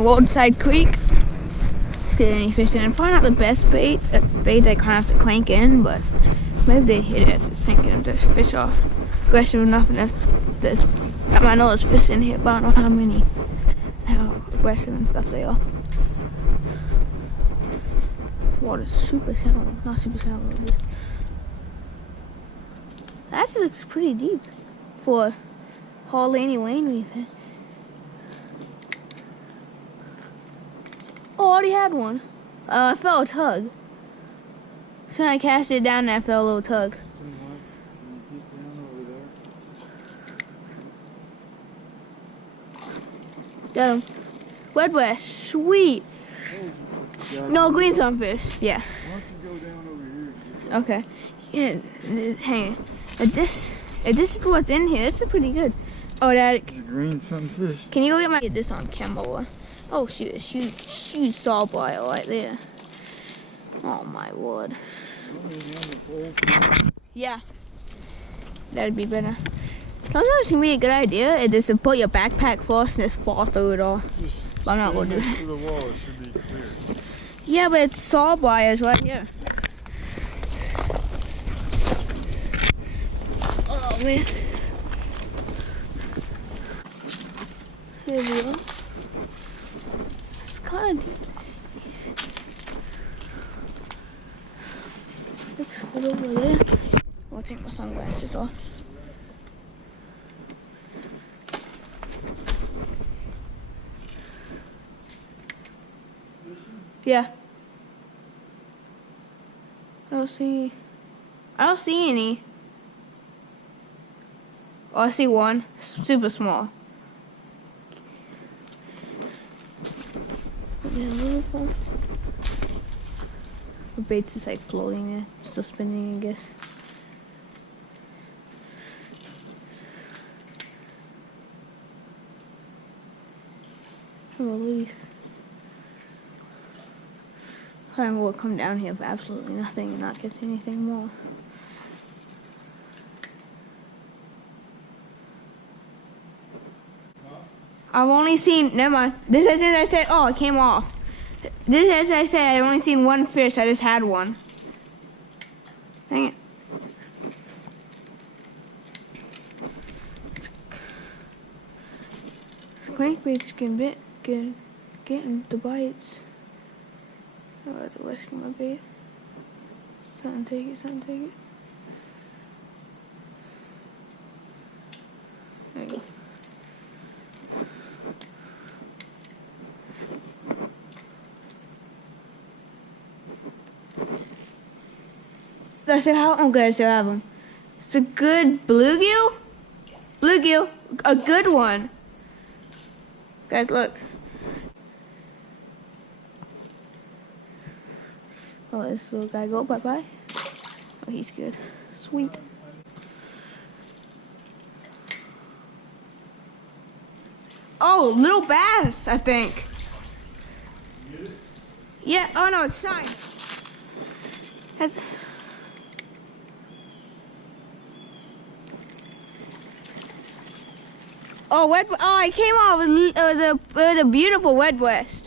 Roadside Creek. Get any fish in. Probably not the best bait. Bait they kind of have to clank in, but maybe they hit it to sink it and just fish off. Aggressive enough, and I know there's fish in here, but I don't know how many, how aggressive and stuff they are. Water's super shallow, not super shallow. That actually looks pretty deep for Hall Laney Wayne we've had. Oh, I already had one. I felt a tug. So I cast it down and I felt a little tug. Got him. Redwest, sweet. No, green sunfish. Yeah. Why don't you go down over here? Okay. Yeah, hang on. If this is what's in here, this is pretty good. Oh, that. It's a green sunfish. Can you go get get this on camera? Oh shoot, huge sawbile right there. Oh my word. Yeah. That'd be better. Sometimes it can be a good idea is to put your backpack first and just fall through it all. But I'm not gonna do it. To the wall, it should be clear. Yeah, but it's sawbires right here. Oh man. Here we go. It's kind of deep. Looks good over there. I'll take my sunglasses off. Yeah. I don't see any. Oh, I see one. Super small. The bait's just like floating there, suspending, I guess. Release. I will come down here for absolutely nothing and not get anything more. I've only seen, never mind. This is as I said, oh, it came off. This is as I said, I've only seen one fish, I just had one. Dang it. Crankbaits can getting the bites. I'm about to rescue my bait. Something take it, something take it. There you go. I'm good, I still have them. It's a good bluegill? Bluegill, a good one. Guys, look. I'll let this little guy go, bye-bye. Oh, he's good. Sweet. Oh, little bass, I think. Yeah, oh no, it's shine. That's... Oh, I came off with the beautiful Redwest.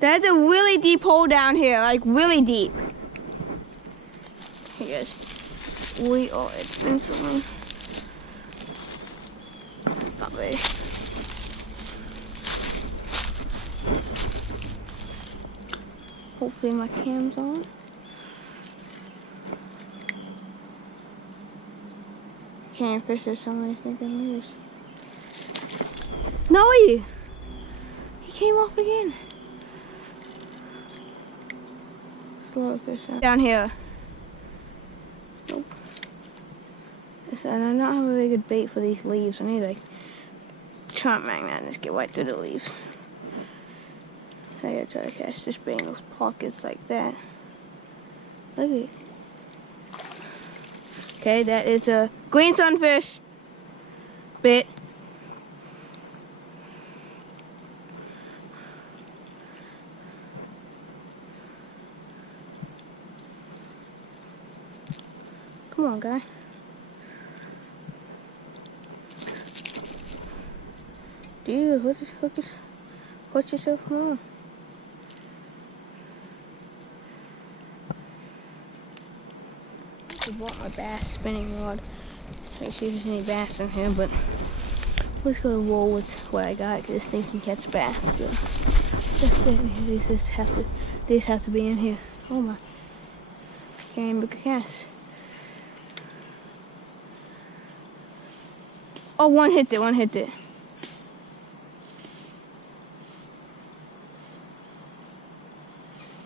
That's a really deep hole down here, like really deep. Here guys, we are instantly not ready. Hopefully my cam's on. Can't fish or some of these stinking leaves. No, he came off again. Slow fish down here. Nope. I don't have a very good bait for these leaves. I need like chomp magnet and just get right through the leaves. I gotta try to catch this bait in those pockets like that. Look at it. Okay, that is a green sunfish bit. Come on, guy. Dude, hook yourself, come on. I bought my bass spinning rod. Make sure there's any bass in here, but let's go to roll with what I got because this thing can catch bass. So these have to be in here. Oh my! Can't even make a cast. Oh, one hit it.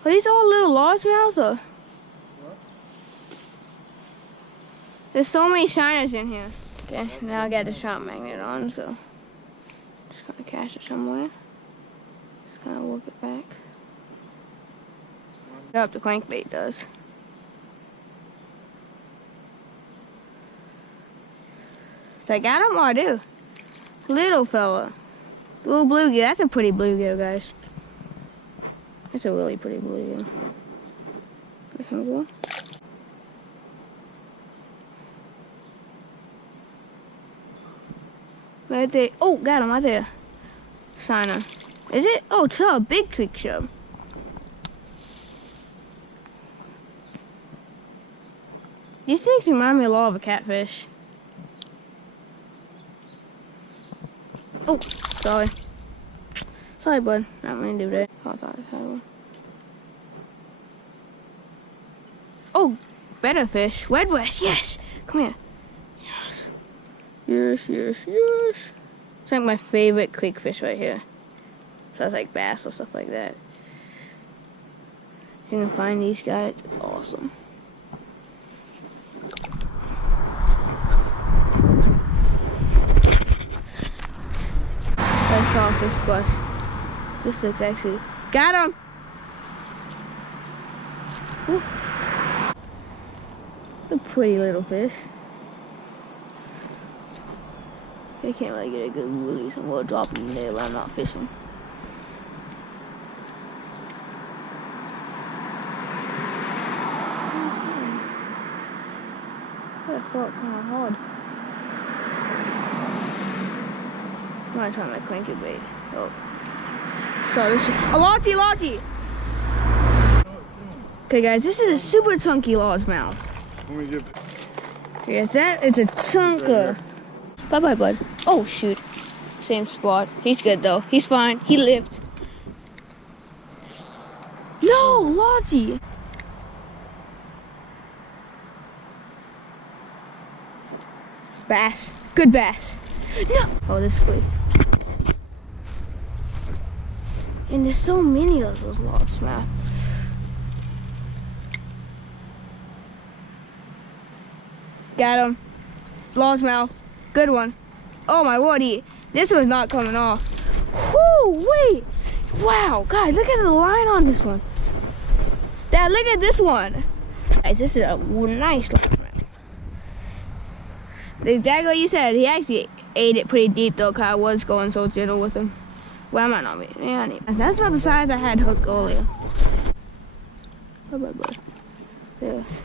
Are these all little largemouths or? What? There's so many shiners in here. Okay, now I got the shot magnet on, so just gonna catch it somewhere. Just gonna work it back. Up the crankbait does. So I got him, or I do. Little fella. Little bluegill. That's a pretty bluegill, guys. That's a really pretty bluegill. Let him go. Right there. Oh, got him right there. Shiner. Is it? Oh, chub. Big creek chub. These things remind me a lot of a catfish. Oh, sorry. Sorry, bud. Not meant to do that. Oh, I thought I had one. Oh, better fish. Redbreast, yes. Come here. Yes. It's like my favorite creek fish right here. So it's like bass or stuff like that. You can find these guys. Awesome. I saw a fish bust. This looks actually. Got him! Ooh. It's a pretty little fish. I can't really get a good release. I'm gonna drop him in there when I'm not fishing. That felt kind of hard. I'm gonna try my cranky bait. Oh. So this is a lottie. Okay, guys, this is a super chunky largemouth. Let me get. Yes, that is a chunker. Bye, bud. Oh shoot, same spot. He's good though. He's fine. He lived. No, lottie. Bass. Good bass. No. Oh, this is good. And there's so many of those largemouth. Got him. Largemouth. Good one. Oh my word, this was not coming off. Whoo, wait. Wow, guys, look at the line on this one. Dad, look at this one. Guys, this is a nice largemouth. Exactly what you said. He actually ate it pretty deep though, because I was going so gentle with him. Well, I might not be. Yeah, I need. That's about the size I had hooked earlier. Bye, bud. Yes.